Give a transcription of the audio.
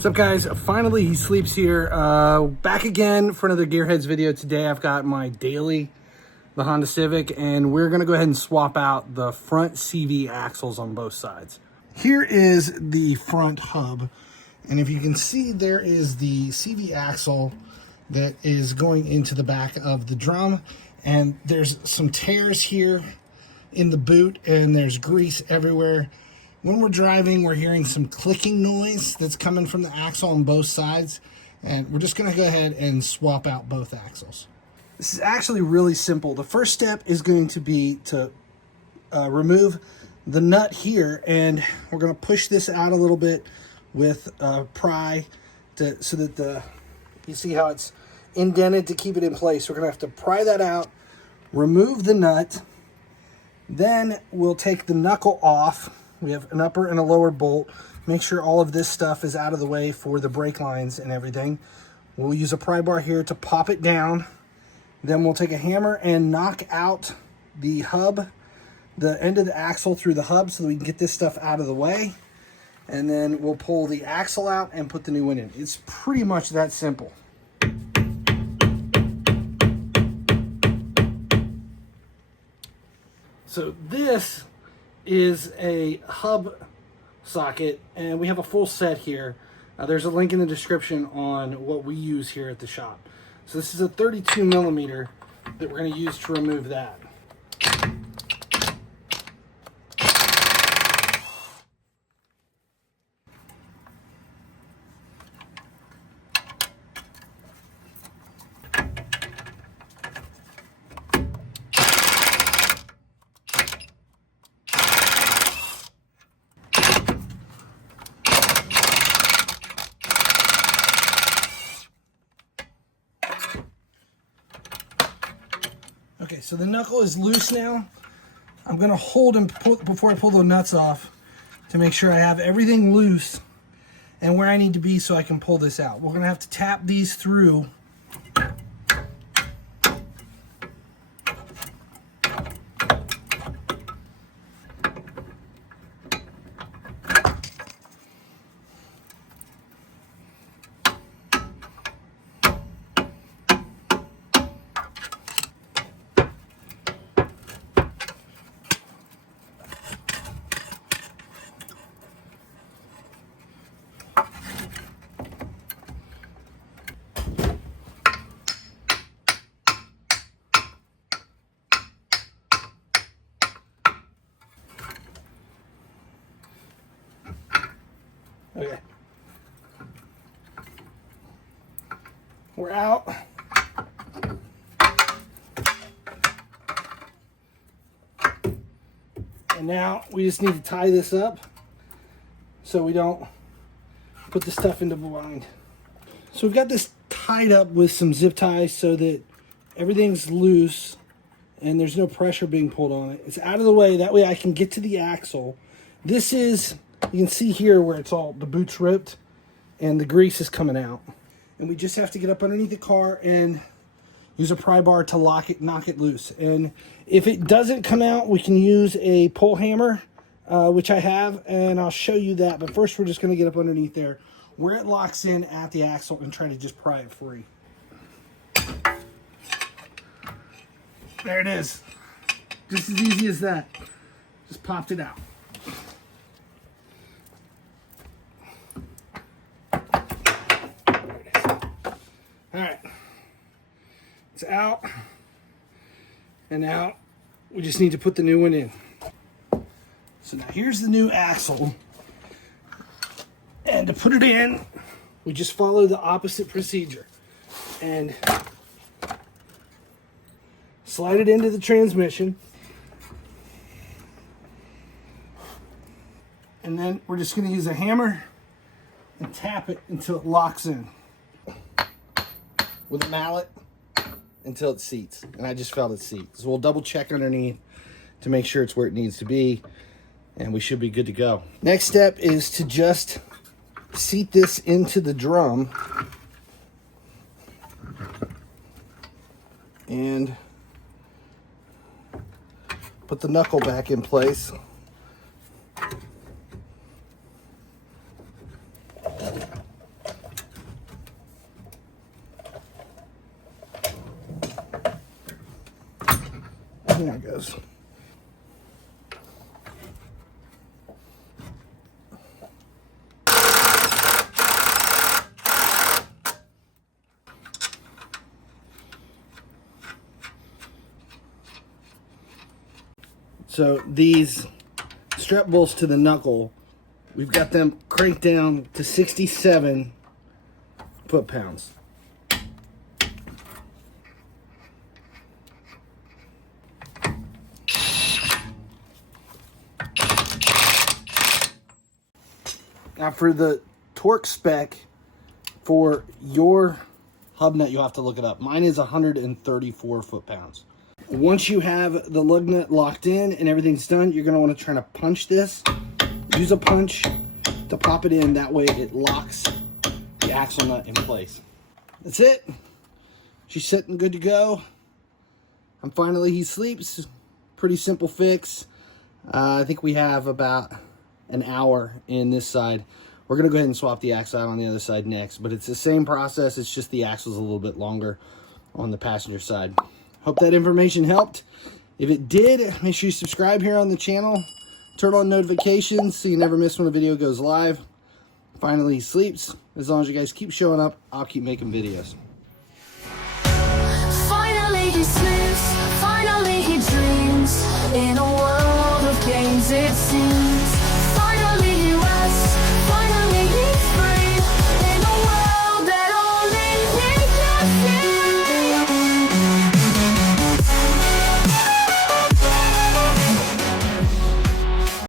What's up, guys? Finally, he sleeps here. Back again for another Gearheads video. Today I've got my daily, the Honda Civic, and we're gonna go ahead and swap out the front CV axles on both sides. Here is the front hub, and if you can see, there is the CV axle that is going into the back of the drum, and there's some tears here in the boot, and there's grease everywhere. When we're driving, we're hearing some clicking noise that's coming from the axle on both sides, and we're just gonna go ahead and swap out both axles. This is actually really simple. The first step is going to be to remove the nut here, and we're gonna push this out a little bit with pry so that you see how it's indented to keep it in place. We're gonna have to pry that out, remove the nut, then we'll take the knuckle off. We have an upper and a lower bolt. Make sure all of this stuff is out of the way for the brake lines and everything. We'll use a pry bar here to pop it down. Then we'll take a hammer and knock out the hub, the end of the axle through the hub so that we can get this stuff out of the way. And then we'll pull the axle out and put the new one in. It's pretty much that simple. So this is a hub socket, and we have a full set here. There's a link in the description on what we use here at the shop. So this is a 32 millimeter that we're going to use to remove that. Okay, so the knuckle is loose now. I'm gonna hold and pull before I pull the nuts off to make sure I have everything loose and where I need to be so I can pull this out. We're gonna have to tap these through. Okay. We're out. And now we just need to tie this up so we don't put the stuff into bind. So we've got this tied up with some zip ties so that everything's loose and there's no pressure being pulled on it. It's out of the way, that way I can get to the axle. This is, you can see here where it's all, the boot's ripped and the grease is coming out. And we just have to get up underneath the car and use a pry bar to lock it, knock it loose. And if it doesn't come out, we can use a pull hammer, which I have, and I'll show you that. But first we're just gonna get up underneath there where it locks in at the axle and try to just pry it free. There it is. Just as easy as that. Just popped it out. All right, it's out, and now we just need to put the new one in. So now here's the new axle, and to put it in, we just follow the opposite procedure and slide it into the transmission, and then we're just going to use a hammer and tap it until it locks in with a mallet until it seats. And I just felt it seat. So we'll double check underneath to make sure it's where it needs to be, and we should be good to go. Next step is to just seat this into the drum and put the knuckle back in place. There it goes. So these strap bolts to the knuckle, we've got them cranked down to 67 foot-pounds. Now for the torque spec for your hub nut, you'll have to look it up. Mine is 134 foot-pounds. Once you have the lug nut locked in and everything's done, you're going to want to try to punch this. Use a punch to pop it in. That way it locks the axle nut in place. That's it. She's sitting good to go. And finally, he sleeps. Pretty simple fix. I think we have about an hour in this side. We're going to go ahead and swap the axle out on the other side next. But it's the same process. It's just the axle's a little bit longer on the passenger side. Hope that information helped. If it did, make sure you subscribe here on the channel. Turn on notifications so you never miss when a video goes live. Finally, he sleeps. As long as you guys keep showing up, I'll keep making videos.